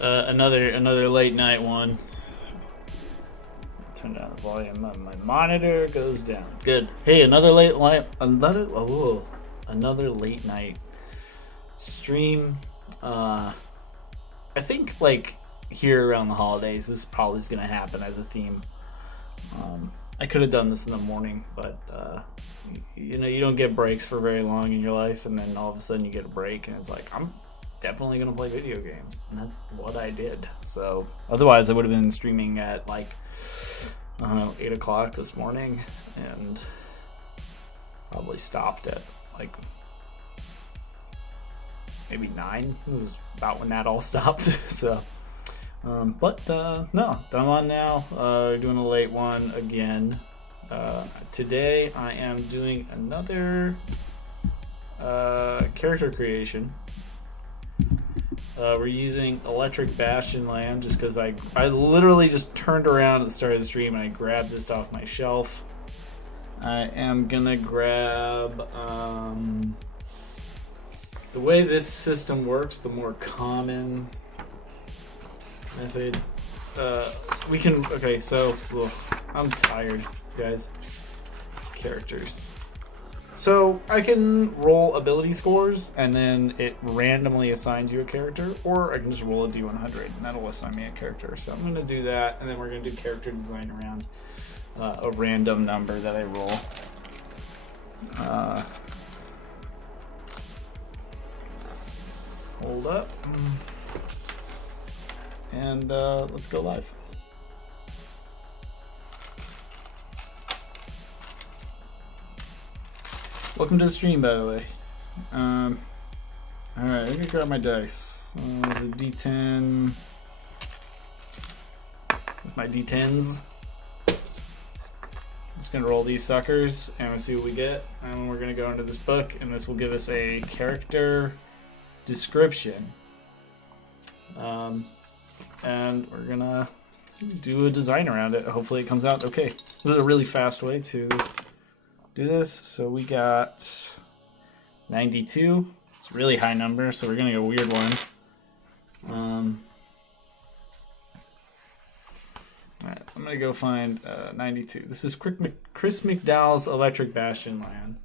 Another late night one. Turn down the volume on my monitor, goes down. Good. Hey, another late night stream. I think like here around the holidays, this probably is gonna happen as a theme. I could have done this in the morning, but you know, you don't get breaks for very long in your life, and then all of a sudden you get a break, and it's like, I'm definitely gonna play video games, and that's what I did. So otherwise I would have been streaming at like, I don't know, 8 o'clock this morning, and probably stopped at like maybe 9. It was about when that all stopped. So no, I'm on now, doing a late one again. Today I am doing another character creation. We're using Electric Bastion Land just because I literally just turned around at the start of the stream and I grabbed this off my shelf. I am gonna grab the way this system works, the more common method. We can, okay, so ugh, I'm tired, guys. Characters. So I can roll ability scores and then it randomly assigns you a character, or I can just roll a D100 and that'll assign me a character. So I'm gonna do that, and then we're gonna do character design around a random number that I roll. Hold up. And let's go live. Welcome to the stream, by the way. Alright, let me grab my dice. The D10 with my D10s. Just gonna roll these suckers and we'll see what we get. And we're gonna go into this book, and this will give us a character description. And we're gonna do a design around it. Hopefully it comes out okay. This is a really fast way to do this. So we got 92. It's a really high number, so we're gonna go weird one. Alright, I'm gonna go find 92. This is Chris McDowell's Electric Bastion Land.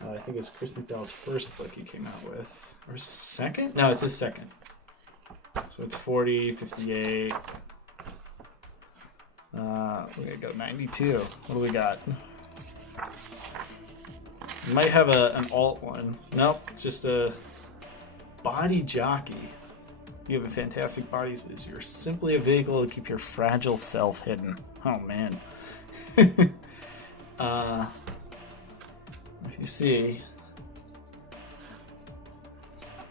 I think it's Chris McDowell's first book he came out with. Or second? No, it's his second. So it's 40, 58. We're gonna go 92. What do we got? You might have an alt one. Nope, it's just a body jockey. You have a fantastic body, but you're simply a vehicle to keep your fragile self hidden. Oh man. If you see,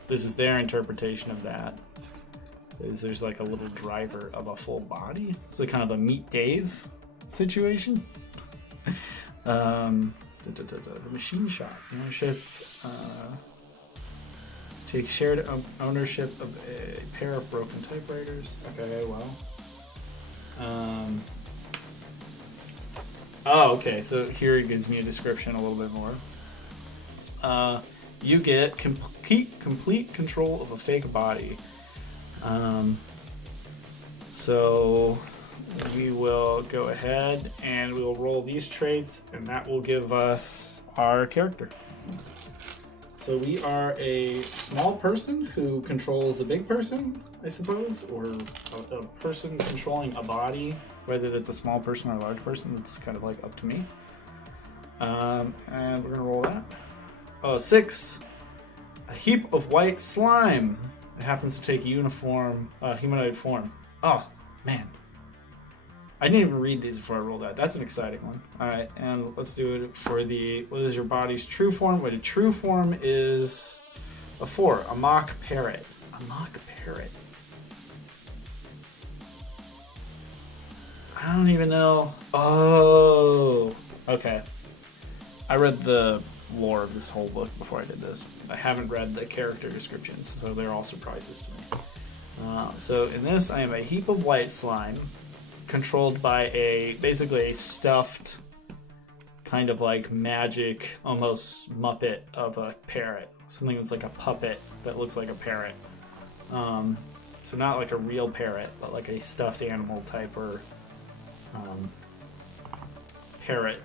this is their interpretation of that. There's like a little driver of a full body. It's like kind of a Meet Dave situation. The machine shop ownership. Take shared ownership of a pair of broken typewriters. Okay, well. Oh, okay. So here it gives me a description a little bit more. You get complete control of a fake body. So we will go ahead and we will roll these traits, and that will give us our character. So we are a small person who controls a big person, I suppose, or a person controlling a body, whether that's a small person or a large person. It's kind of like up to me. And we're gonna roll that. 6. A heap of white slime. It happens to take a humanoid form. Oh, man. I didn't even read these before I rolled that. That's an exciting one. Alright, and let's do it for what is your body's true form? Well, the true form is a 4, a mock parrot. A mock parrot. I don't even know. Oh, okay. I read the lore of this whole book before I did this. I haven't read the character descriptions, so they're all surprises to me. So in this, I am a heap of white slime, controlled by basically a stuffed, kind of like magic, almost Muppet of a parrot. Something that's like a puppet that looks like a parrot. So So not like a real parrot, but like a stuffed animal type or parrot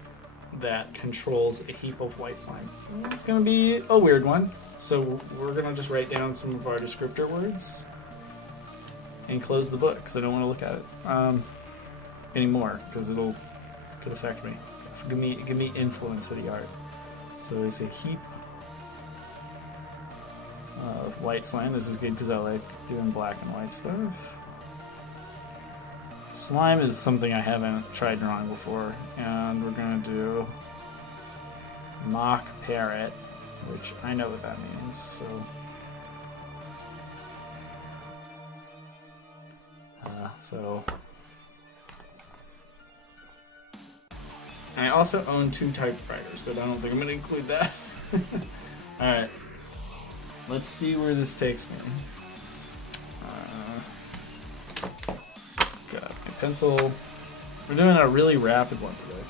that controls a heap of white slime. It's going to be a weird one. So we're going to just write down some of our descriptor words and close the book because I don't want to look at it anymore because could affect me. Give me influence for the art. So they say heap of white slime. This is good because I like doing black and white stuff. Slime is something I haven't tried drawing before, and we're gonna do mock parrot, which I know what that means. So I also own 2 typewriters, but I don't think I'm gonna include that. All right, let's see where this takes me. Got my pencil. We're doing a really rapid one today.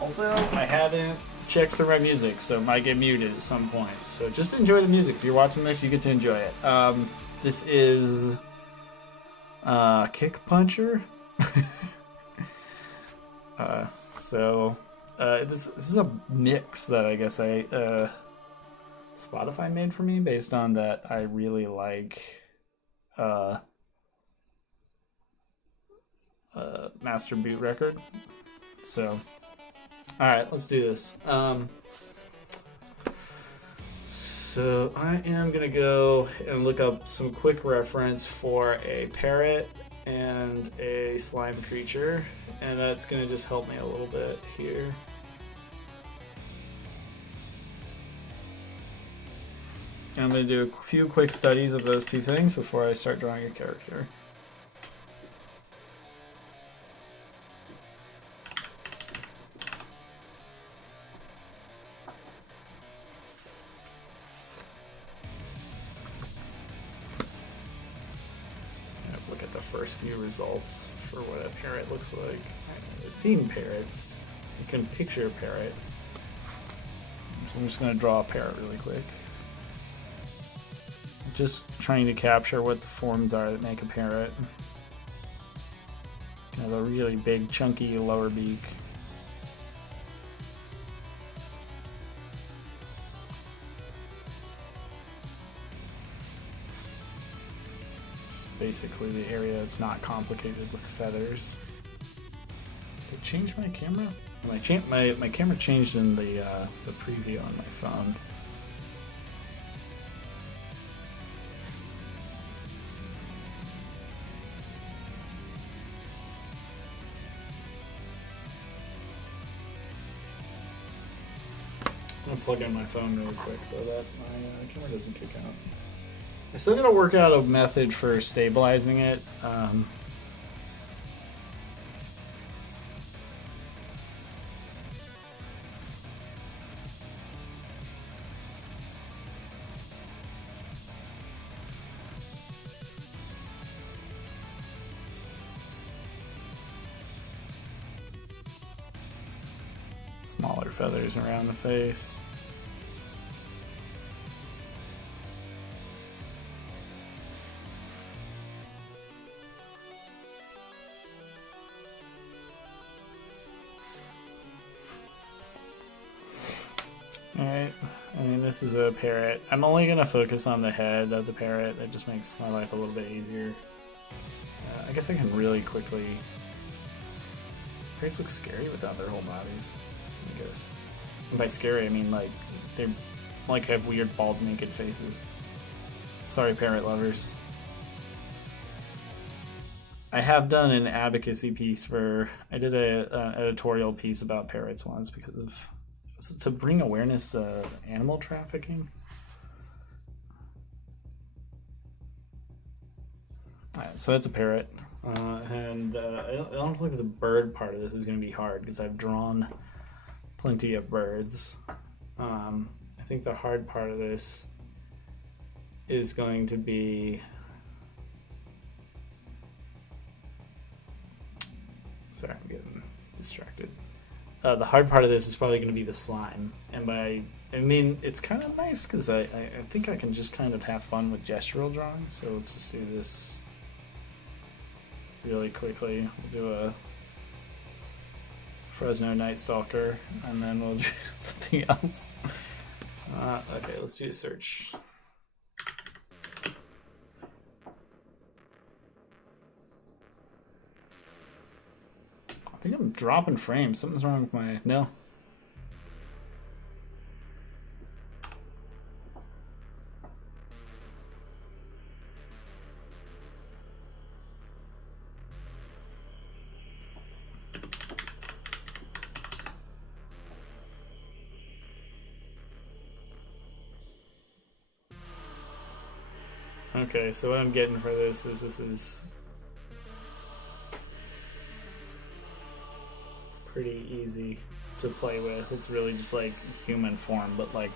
Also, I haven't checked through my music, so it might get muted at some point. So just enjoy the music. If you're watching this, you get to enjoy it. This is Kick Puncher. This is a mix that I guess Spotify made for me based on that I really like Master Boot record. So alright, let's do this. So I am gonna go and look up some quick reference for a parrot and a slime creature, and that's gonna just help me a little bit here. I'm gonna do a few quick studies of those 2 things before I start drawing a character. Look at the first few results for what a parrot looks like. I've seen parrots. You can picture a parrot. So I'm just going to draw a parrot really quick. Just trying to capture what the forms are that make a parrot. It has a really big, chunky lower beak. Basically the area that's not complicated with feathers. Did I change my camera? My camera changed in the preview on my phone. I'm gonna plug in my phone really quick so that my camera doesn't kick out. I'm still gonna work out a method for stabilizing it. Smaller feathers around the face. Alright, I mean this is a parrot. I'm only going to focus on the head of the parrot. That just makes my life a little bit easier. I guess I can really quickly... Parrots look scary without their whole bodies, I guess. And by scary I mean like, they like have weird bald naked faces. Sorry parrot lovers. I have done an advocacy piece I did an editorial piece about parrots once because of... to bring awareness to animal trafficking. Alright, so that's a parrot. I don't think the bird part of this is going to be hard because I've drawn plenty of birds. I think the hard part of this is going to be... Sorry, I'm getting distracted. The hard part of this is probably going to be the slime, and by I mean, it's kind of nice because I think I can just kind of have fun with gestural drawing. So let's just do this really quickly. We'll do a Fresno Night Stalker, and then we'll do something else. Okay, let's do a search. I think I'm dropping frames. Something's wrong with my... No. Okay, so what I'm getting for this is pretty easy to play with. It's really just like human form, but like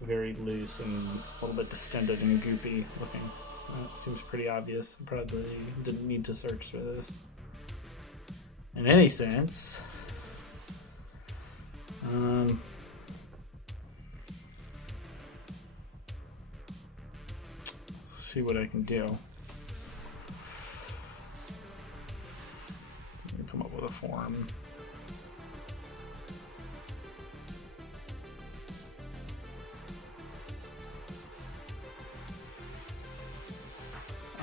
very loose and a little bit distended and goopy looking. That seems pretty obvious. Probably didn't need to search for this in any sense. See what I can do. Come up with a form.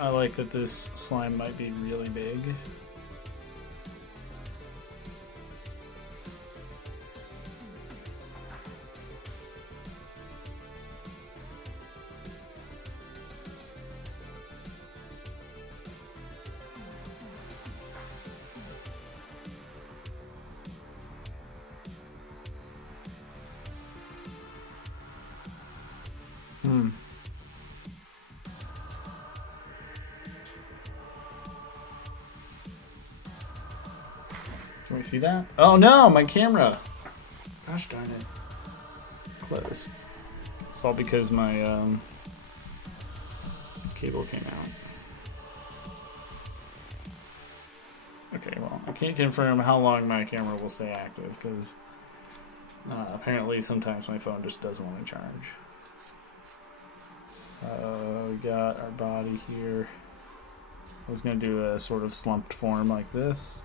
I like that this slime might be really big. Can we see that? Oh no, my camera! Gosh darn it. Close. It's all because my cable came out. Okay, well, I can't confirm how long my camera will stay active because apparently sometimes my phone just doesn't want to charge. We got our body here. I was going to do a sort of slumped form like this.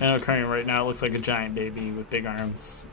I know currently right now it looks like a giant baby with big arms.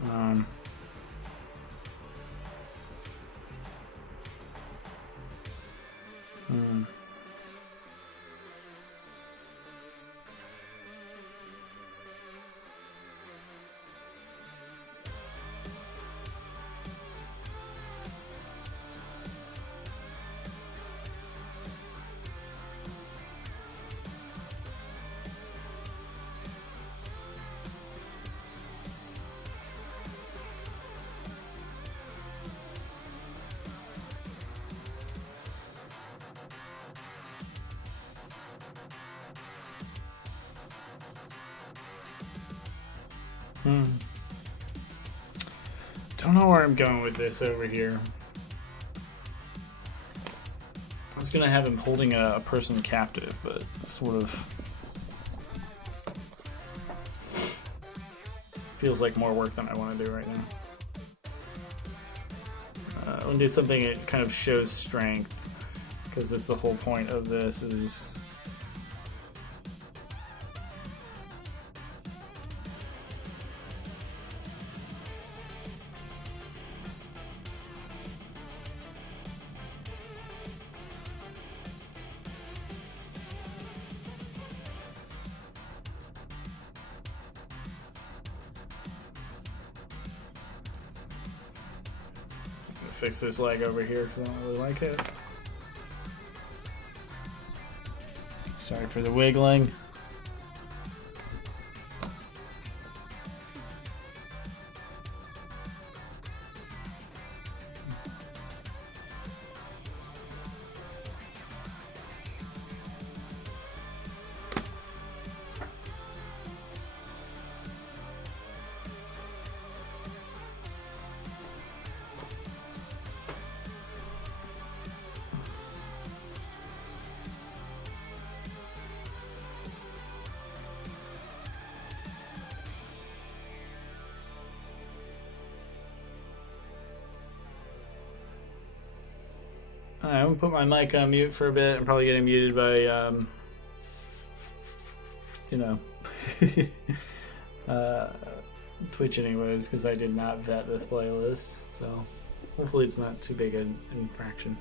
Don't know where I'm going with this over here. I was gonna have him holding a person captive, but it's sort of feels like more work than I want to do right now. I'm gonna do something that kind of shows strength, because it's the whole point of this is fix this leg over here because I don't really like it. Sorry for the wiggling. I'm gonna put my mic on mute for a bit. I'm probably getting muted by, you know, Twitch anyways, because I did not vet this playlist. So hopefully it's not too big an infraction.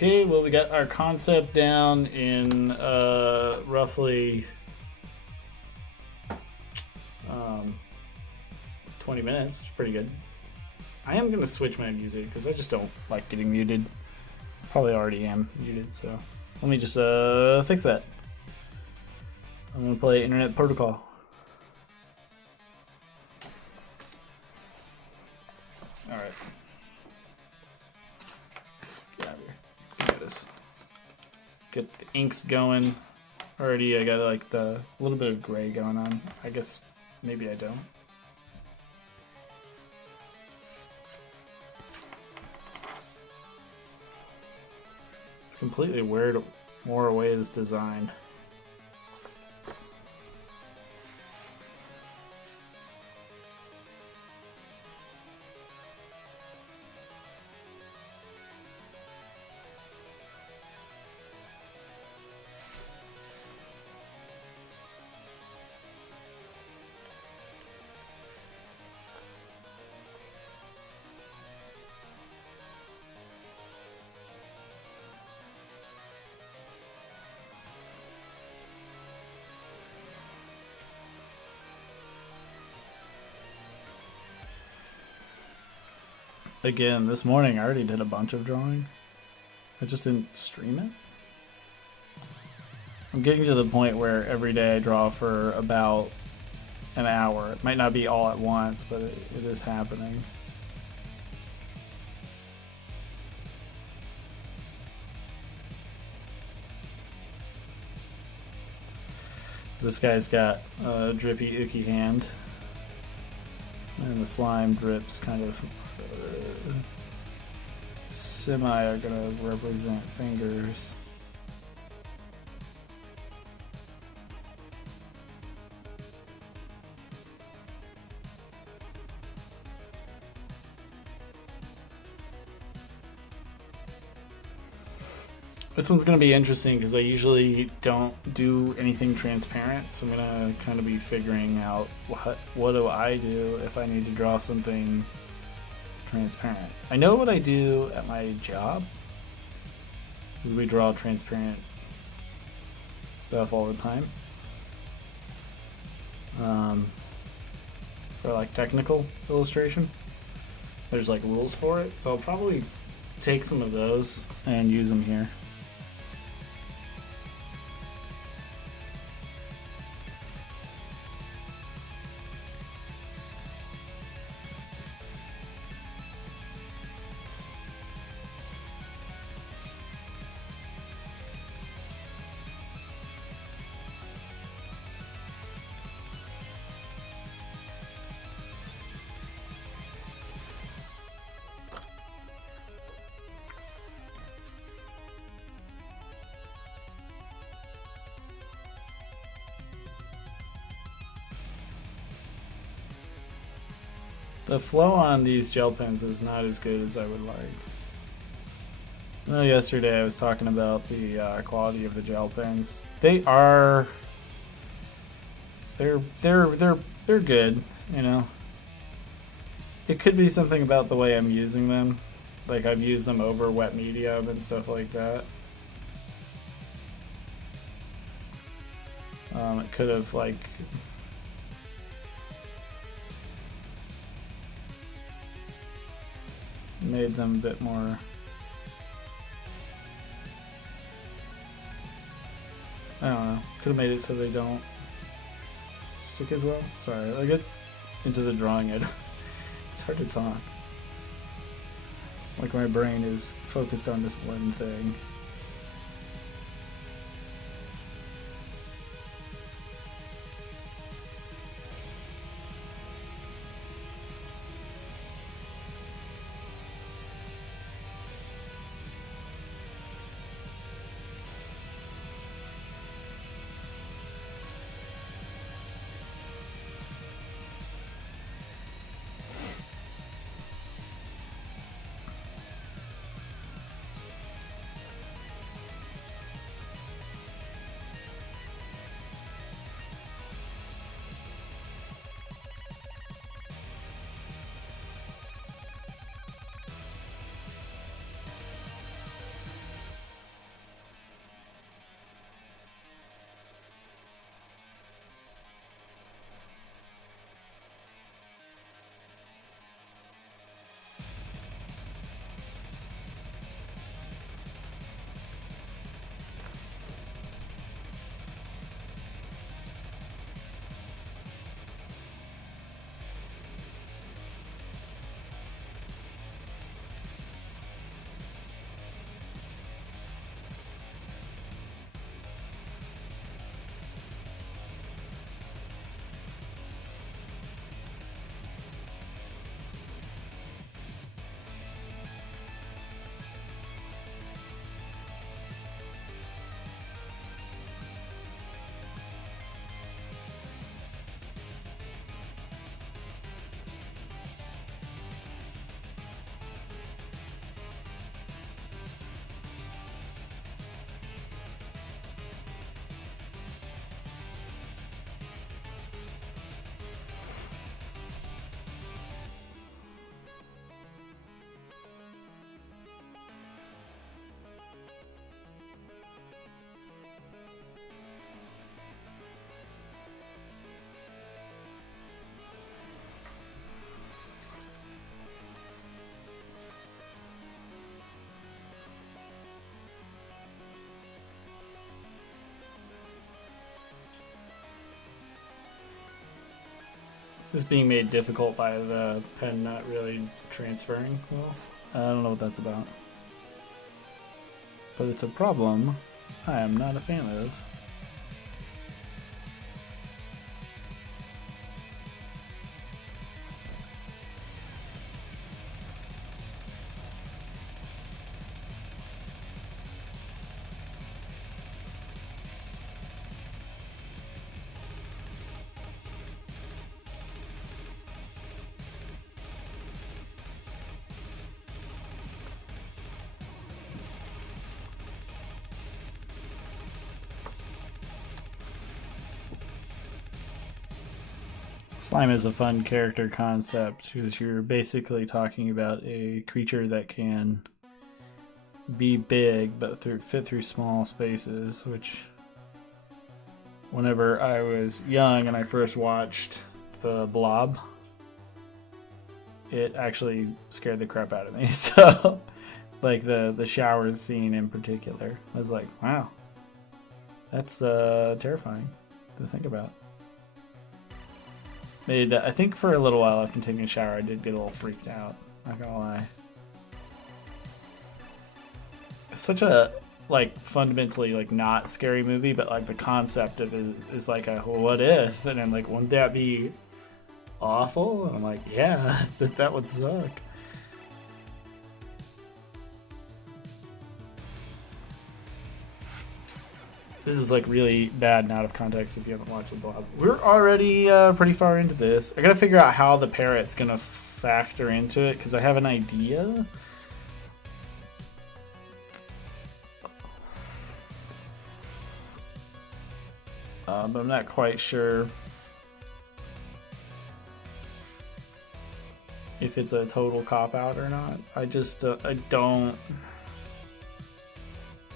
Okay, well, we got our concept down in roughly 20 minutes. It's pretty good. I am going to switch my music because I just don't like getting muted. Probably already am muted, so let me just fix that. I'm going to play Internet Protocol. Alright. Get out of here. Look at this. Get the inks going. Already I got like the little bit of gray going on. I guess maybe I don't. Completely weird more away this design. Again, this morning I already did a bunch of drawing. I just didn't stream it. I'm getting to the point where every day I draw for about an hour. It might not be all at once, but it is happening. This guy's got a drippy, icky hand. And the slime drips kind of semi are gonna represent fingers. This one's going to be interesting because I usually don't do anything transparent, so I'm going to kind of be figuring out what do I do if I need to draw something transparent. I know what I do at my job. We draw transparent stuff all the time. For like technical illustration. There's like rules for it, so I'll probably take some of those and use them here. The flow on these gel pens is not as good as I would like. I know yesterday I was talking about the quality of the gel pens. They're good, you know. It could be something about the way I'm using them. Like I've used them over wet medium and stuff like that. It could have like made them a bit more. I don't know. Could have made it so they don't stick as well. Sorry, I get into the drawing it. It's hard to talk. Like my brain is focused on this one thing. This is being made difficult by the pen not really transferring well. I don't know what that's about. But it's a problem I am not a fan of. Slime is a fun character concept because you're basically talking about a creature that can be big but fit through small spaces, which whenever I was young and I first watched The Blob, it actually scared the crap out of me. So like the shower scene in particular, I was like, wow, that's terrifying to think about. I think for a little while after taking a shower, I did get a little freaked out. Not gonna lie. It's such a like fundamentally like not scary movie, but like the concept of it is like a what if, and I'm like, wouldn't that be awful? And I'm like, yeah, that would suck. This is like really bad and out of context if you haven't watched The Blob. We're already pretty far into this. I gotta figure out how the parrot's gonna factor into it because I have an idea. But I'm not quite sure if it's a total cop-out or not. I just, I don't...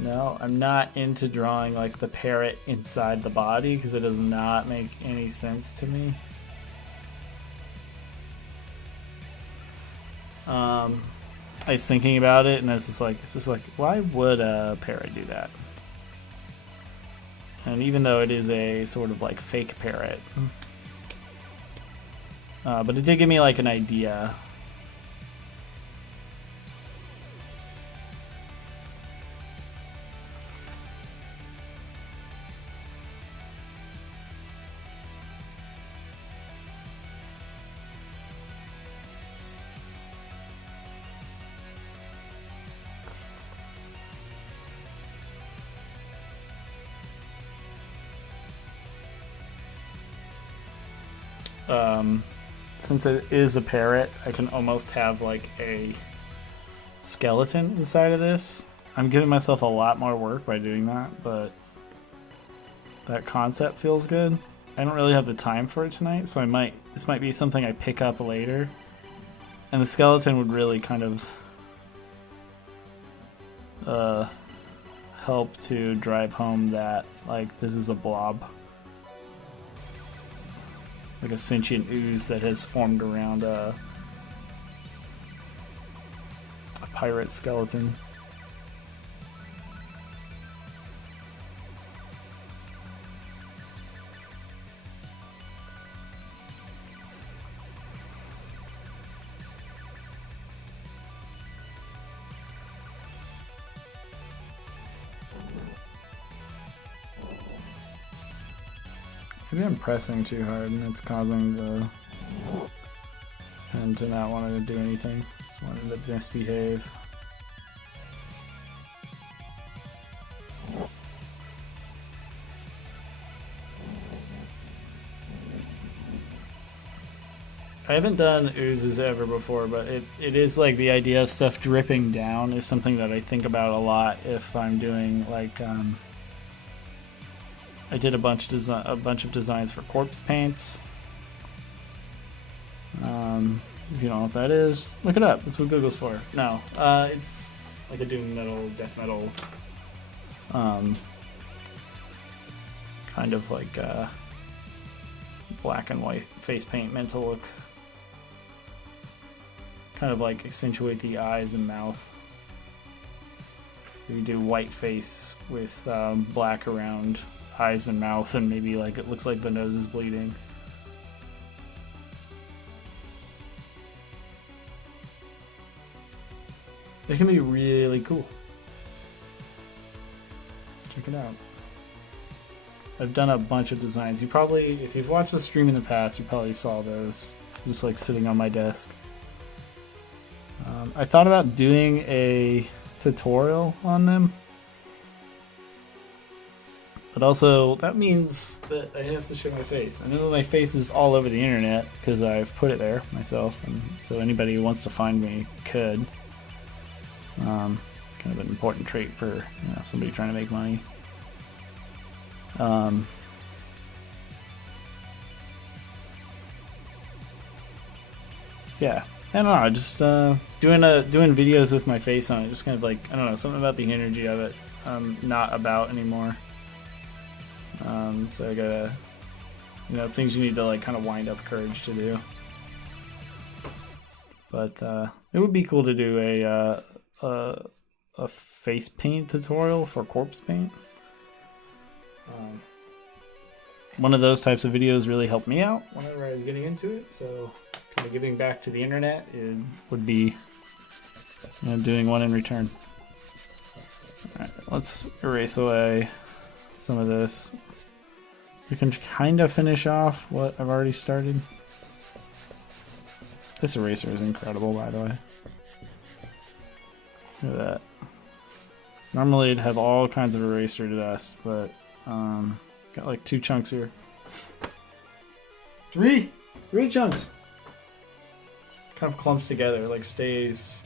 No, I'm not into drawing like the parrot inside the body because it does not make any sense to me. I was thinking about it and it's just like, why would a parrot do that? And even though it is a sort of like fake parrot, but it did give me like an idea. Since it is a parrot, I can almost have like a skeleton inside of this. I'm giving myself a lot more work by doing that, but that concept feels good. I don't really have the time for it tonight, so this might be something I pick up later. And the skeleton would really kind of help to drive home that like this is a blob. Like a sentient ooze that has formed around a pirate skeleton. Maybe I'm pressing too hard and it's causing the pen to not want to do anything. Just wanted to misbehave. I haven't done oozes ever before, but it is like the idea of stuff dripping down is something that I think about a lot if I'm doing like I did a bunch of designs for corpse paints. If you don't know what that is, look it up. That's what Google's for. No, it's like a doom metal, death metal, kind of like black and white face paint meant to look kind of like accentuate the eyes and mouth. You do white face with black around eyes and mouth, and maybe like it looks like the nose is bleeding. It can be really cool. Check it out. I've done a bunch of designs. You probably, if you've watched the stream in the past, you probably saw those just like sitting on my desk. I thought about doing a tutorial on them. But also, that means that I have to show my face. I know my face is all over the internet because I've put it there myself, and so anybody who wants to find me could. Kind of an important trait for somebody trying to make money. yeah, I don't know, just doing videos with my face on it, just kind of like, I don't know, something about the energy of it I'm not about anymore. So I gotta, you know, things you need to like kind of wind up courage to do. But it would be cool to do a face paint tutorial for corpse paint. One of those types of videos really helped me out whenever I was getting into it. So kind of giving back to the internet would be, you know, doing one in return. All right, let's erase away some of this. We can kind of finish off what I've already started. This eraser is incredible, by the way. Look at that. Normally it'd have all kinds of eraser dust, but got like 2 chunks here. 3 chunks. Kind of clumps together, like stays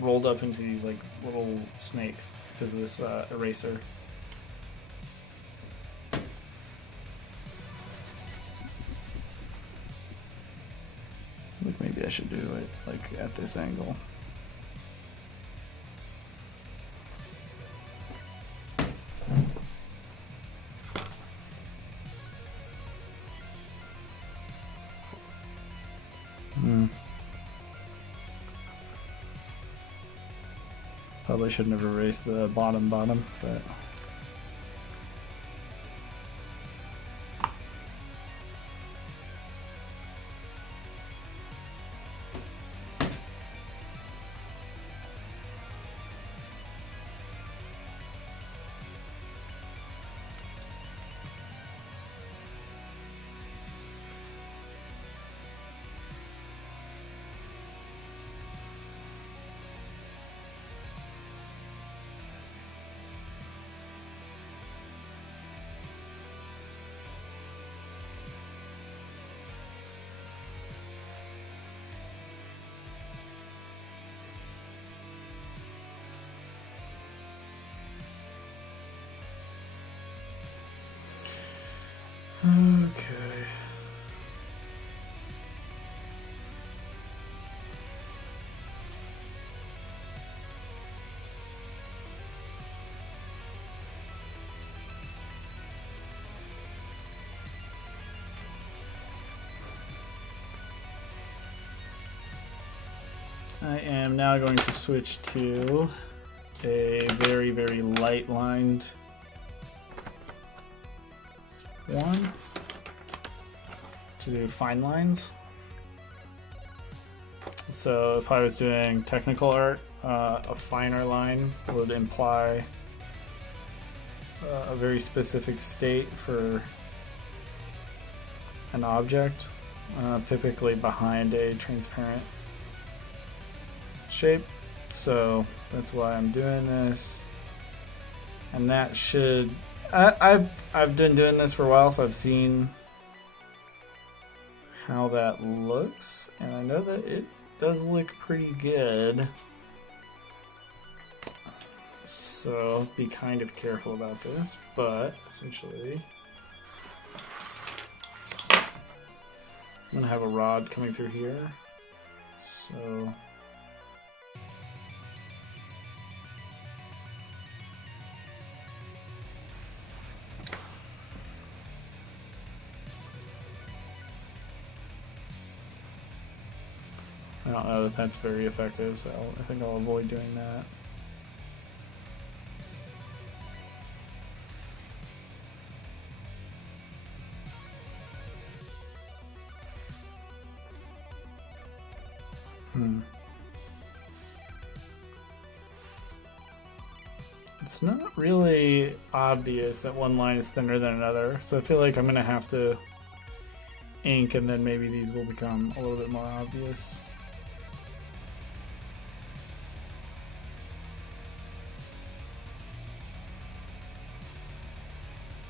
rolled up into these like little snakes because of this eraser. Like maybe I should do it like at this angle. Probably shouldn't have erased the bottom, but okay. I am now going to switch to a very, very light lined one to do fine lines. So if I was doing technical art, a finer line would imply a very specific state for an object, typically behind a transparent shape. So that's why I'm doing this, and that should I've been doing this for a while, so I've seen how that looks, and I know that it does look pretty good. So be kind of careful about this, but essentially I'm gonna have a rod coming through here. So I don't know that that's very effective, so I think I'll avoid doing that. It's not really obvious that one line is thinner than another, so I feel like I'm going to have to ink, and then maybe these will become a little bit more obvious.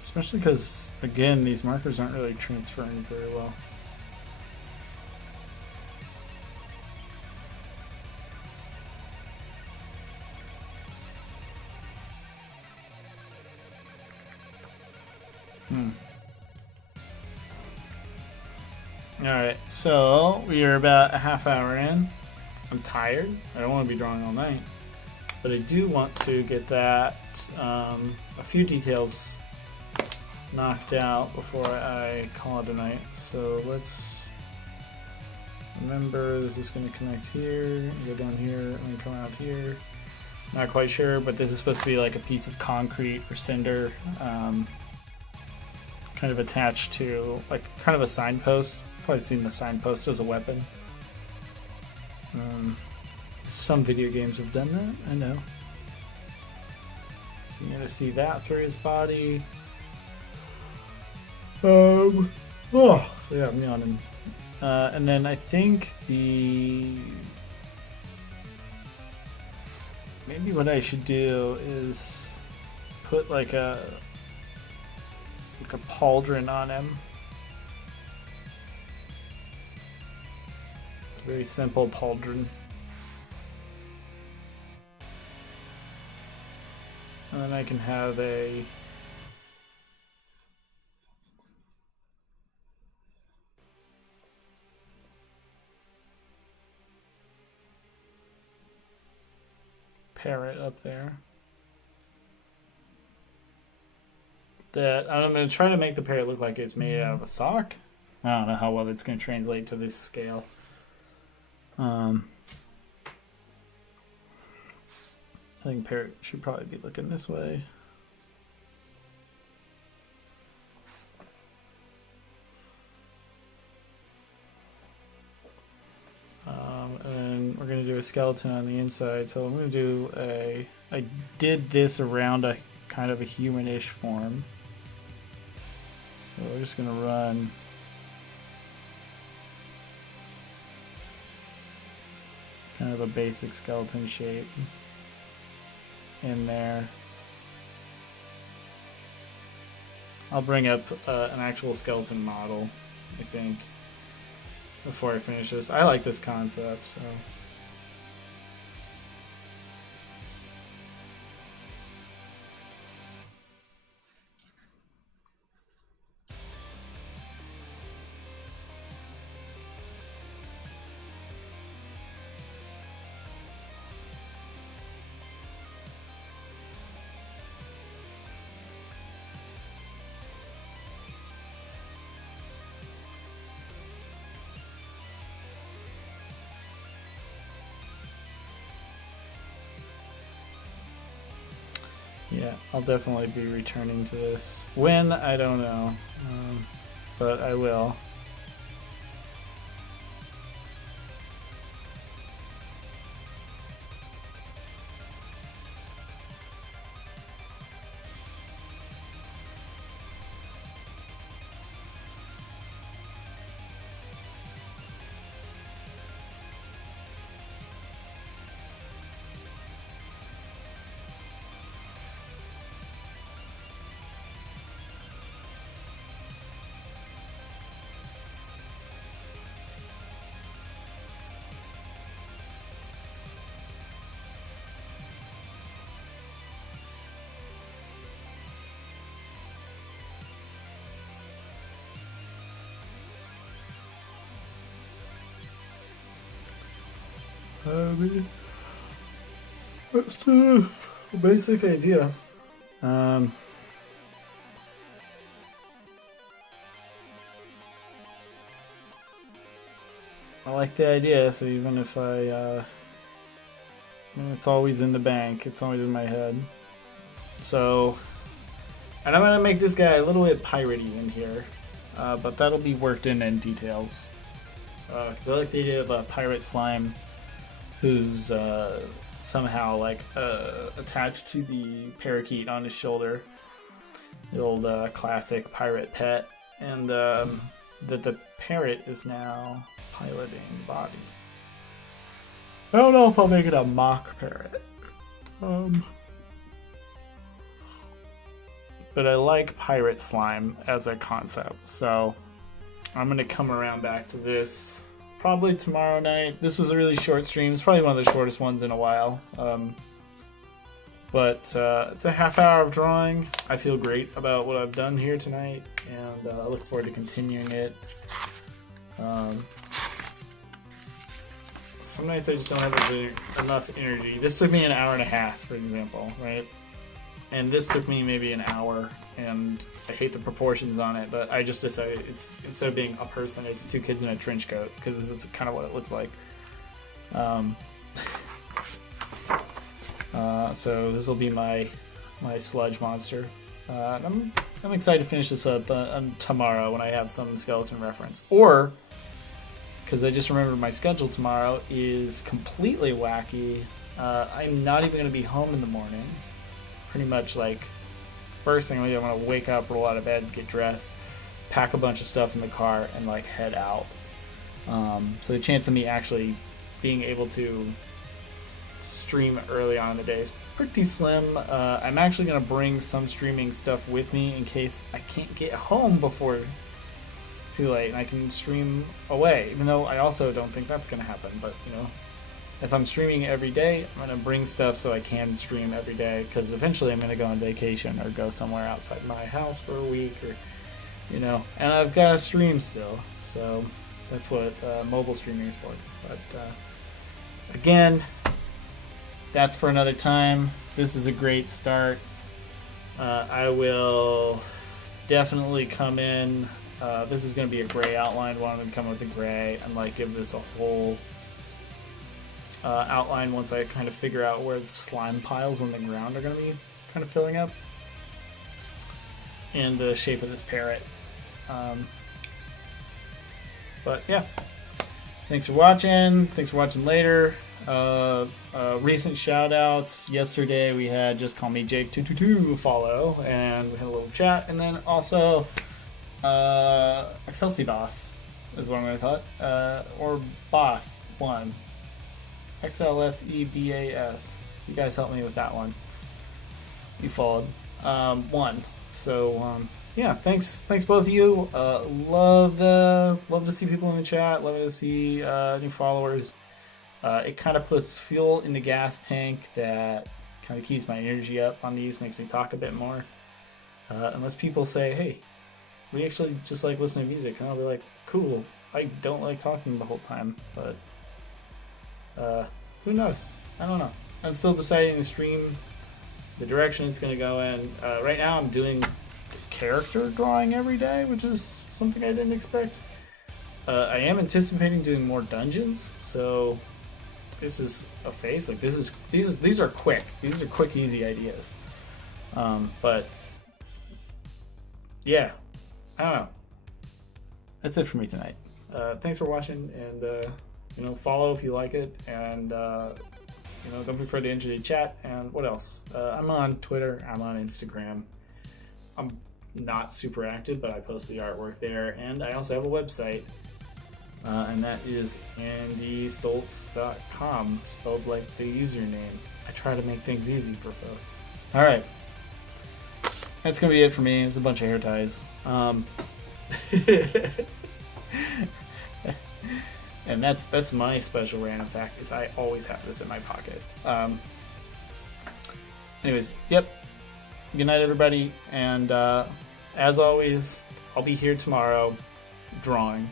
Especially because, again, these markers aren't really transferring very well. Alright, so we are about a half hour in. I'm tired. I don't want to be drawing all night. But I do want to get that, a few details knocked out before I call it a night. So let's remember this is going to connect here, go down here, and then come out here. Not quite sure, but this is supposed to be like a piece of concrete or cinder, kind of attached to like kind of a signpost. You've probably seen the signpost as a weapon. Some video games have done that, I know. So you're gonna see that through his body. Oh yeah, I'm yawning. And then I think maybe what I should do is put like a pauldron on him. It's a very simple pauldron. And then I can have a parrot up there. That I'm going to try to make the parrot look like it's made out of a sock. I don't know how well it's going to translate to this scale. I think parrot should probably be looking this way. And then we're going to do a skeleton on the inside. So I'm going to do I did this around a kind of a humanish form. So we're just going to run kind of a basic skeleton shape in there. I'll bring up an actual skeleton model, I think, before I finish this. I like this concept, so. Yeah, I'll definitely be returning to this. When, I don't know, but I will. That's the basic idea. I like the idea, so even if it's always in the bank, it's always in my head. So, and I'm gonna make this guy a little bit piratey in here, but that'll be worked in details. Because I like the idea of a pirate slime who's somehow like attached to the parakeet on his shoulder, the old classic pirate pet, and that the parrot is now piloting the body. I don't know if I'll make it a mock parrot, but I like pirate slime as a concept, so I'm gonna come around back to this probably tomorrow night. This was a really short stream. It's probably one of the shortest ones in a while. But it's a half hour of drawing. I feel great about what I've done here tonight, and I look forward to continuing it. Some nights I just don't have enough energy. This took me an hour and a half, for example, right? And this took me maybe an hour, and I hate the proportions on it, but I just decided it's, instead of being a person, it's two kids in a trench coat, because it's kind of what it looks like. So this will be my sludge monster. I'm excited to finish this up tomorrow when I have some skeleton reference. Or, because I just remembered my schedule tomorrow is completely wacky. I'm not even going to be home in the morning. Pretty much like, first thing I'm going to wake up, roll out of bed, get dressed, pack a bunch of stuff in the car, and like head out. So the chance of me actually being able to stream early on in the day is pretty slim. I'm actually going to bring some streaming stuff with me in case I can't get home before too late and I can stream away, even though I also don't think that's going to happen. But you know, if I'm streaming every day, I'm going to bring stuff so I can stream every day, because eventually I'm going to go on vacation or go somewhere outside my house for a week, or you know, and I've got to stream still, so that's what mobile streaming is for. But again, that's for another time. This is a great start. I will definitely come in. This is going to be a gray outline one. I'm going to come with a gray and like give this a whole outline once I kind of figure out where the slime piles on the ground are going to be kind of filling up, and the shape of this parrot. But yeah, thanks for watching. Thanks for watching later. Recent shout outs. Yesterday we had Just Call Me Jake 222 follow, and we had a little chat, and then also Excelsi Boss is what I'm going to call it, or Boss 1, XLSEBAS. You guys helped me with that one. You followed 1. So yeah, thanks both of you. Love to see people in the chat. Love to see new followers. It kind of puts fuel in the gas tank that kind of keeps my energy up on these, makes me talk a bit more. Unless people say, hey, we actually just like listening to music, and I'll be like, cool, I don't like talking the whole time, but who knows? I don't know. I'm still deciding to stream the direction it's going to go in. Right now I'm doing character drawing every day, which is something I didn't expect. I am anticipating doing more dungeons, so this is a phase. Like these are quick. These are quick, easy ideas. But yeah, I don't know. That's it for me tonight. Thanks for watching, and you know, follow if you like it, and you know, don't be afraid to enter the chat. And what else? I'm on Twitter. I'm on Instagram. I'm not super active, but I post the artwork there, and I also have a website. And that is andystoltz.com, spelled like the username. I try to make things easy for folks. Alright. That's going to be it for me. It's a bunch of hair ties. And that's my special random fact, is I always have this in my pocket. Anyways, yep. Good night, everybody. And as always, I'll be here tomorrow drawing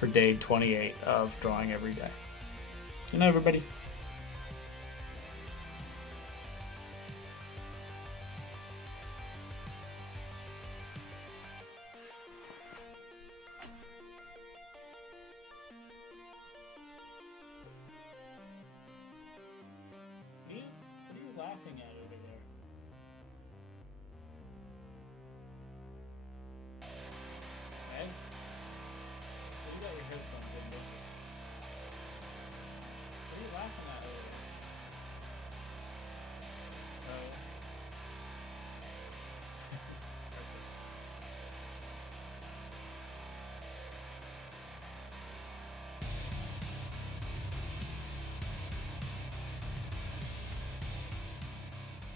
for day 28 of drawing every day. Good night, everybody.